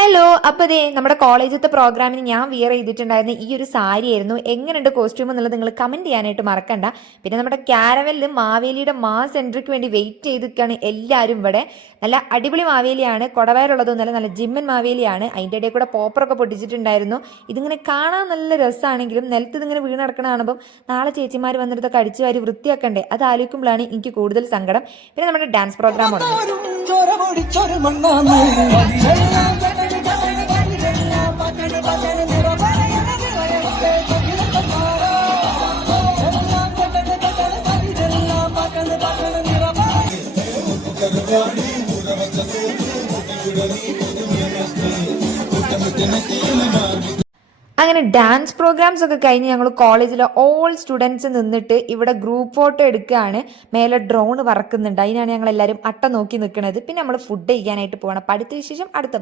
Hello, അപ്പൊ ദേ നമ്മുടെ കോളേജത്തെ പ്രോഗ്രാമിന് ഞാൻ വിയർ ചെയ്തിട്ടുണ്ടായിരുന്ന ഈ ഒരു സാരി ആയിരുന്നു. എങ്ങനെയുണ്ട് കോസ്റ്റ്യൂം എന്നുള്ളത് നിങ്ങൾ കമന്റ് ചെയ്യാനായിട്ട് മറക്കണ്ട. പിന്നെ നമ്മുടെ ക്യാരവലില് മാവേലിയുടെ മാസ് എൻട്രിക്ക് വേണ്ടി വെയിറ്റ് ചെയ്ത് നിൽക്കുകയാണ് എല്ലാവരും. ഇവിടെ നല്ല അടിപൊളി മാവേലിയാണ്, കൊടവയറുള്ളതൊന്നല്ല, നല്ല ജിമ്മൻ മാവേലിയാണ്. അതിൻ്റെ ഇടയിൽ കൂടെ പോപ്പറൊക്കെ പൊട്ടിച്ചിട്ടുണ്ടായിരുന്നു. ഇതിങ്ങനെ കാണാൻ നല്ല രസമാണെങ്കിലും നിലത്ത് ഇതിങ്ങനെ വീണ് നടക്കണ കാണുമ്പോൾ നാളെ ചേച്ചിമാർ വന്നിടത്തൊക്കെ അടിച്ചു വാരി വൃത്തിയാക്കണ്ടേ, അത് ആലോചിക്കുമ്പോഴാണ് എനിക്ക് കൂടുതൽ സങ്കടം. പിന്നെ നമ്മുടെ ഡാൻസ് പ്രോഗ്രാം ഉണ്ട്. അങ്ങനെ ഡാൻസ് പ്രോഗ്രാംസ് ഒക്കെ കഴിഞ്ഞ് ഞങ്ങൾ കോളേജിലെ ഓൾ സ്റ്റുഡൻസ് നിന്നിട്ട് ഇവിടെ ഗ്രൂപ്പ് ഫോട്ടോ എടുക്കുകയാണ്. മേലെ ഡ്രോൺ പറക്കുന്നുണ്ട്, അതിനാണ് ഞങ്ങൾ എല്ലാവരും അട്ട നോക്കി നിൽക്കുന്നത്. പിന്നെ നമ്മൾ ഫുഡ് കഴിക്കാനായിട്ട് പോകണം. പഠിത്ത വിശേഷം അടുത്ത